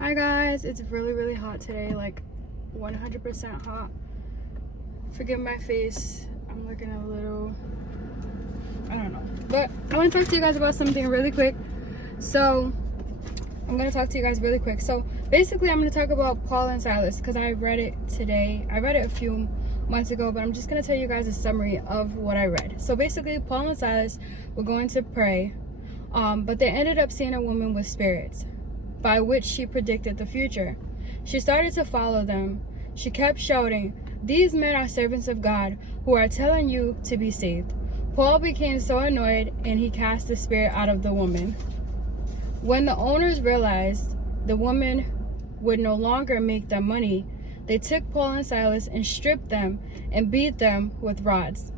Hi guys, it's really hot today, like 100% hot. Forgive my face, I'm looking a little, I don't know. But I want to talk to you guys about something really quick. So I'm going to talk to you guys really quick. So basically I'm going to talk about Paul and Silas because I read it today. I read it a few months ago, but I'm just going to tell you guys a summary of what I read. So basically Paul and Silas were going to pray, but they ended up seeing a woman with spirits, by which she predicted the future. She started to follow them. She kept shouting, "These men are servants of God who are telling you to be saved." Paul became so annoyed and he cast the spirit out of the woman. When the owners realized the woman would no longer make them money, they took Paul and Silas and stripped them and beat them with rods.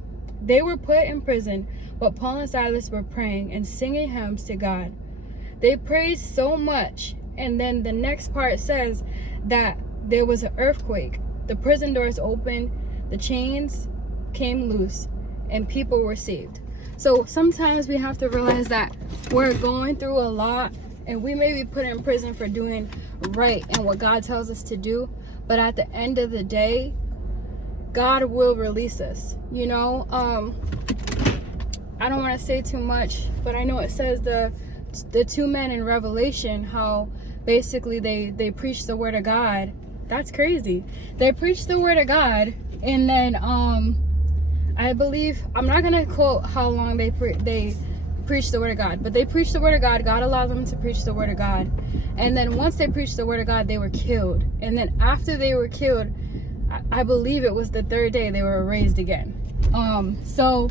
They were put in prison, but Paul and Silas were praying and singing hymns to God. They prayed so much, and then the next part says that there was an earthquake. The prison doors opened, the chains came loose, and people were saved. So sometimes we have to realize that we're going through a lot, and we may be put in prison for doing right and what God tells us to do, but at the end of the day, God will release us. I don't want to say too much, but I know it says the two men in Revelation, how basically they preach the word of God. That's crazy. They preach the word of God, and then I believe, I'm not gonna quote how long they preach the word of God, but they preach the word of God. God allowed them to preach the word of God, and then once they preached the word of God, they were killed. And then after they were killed, I believe it was the third day, they were raised again. So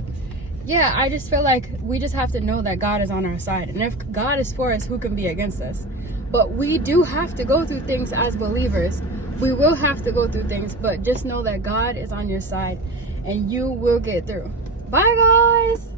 yeah, I just feel like we just have to know that God is on our side. And if God is for us, who can be against us? But we do have to go through things as believers. We will have to go through things, but just know that God is on your side and you will get through. Bye, guys.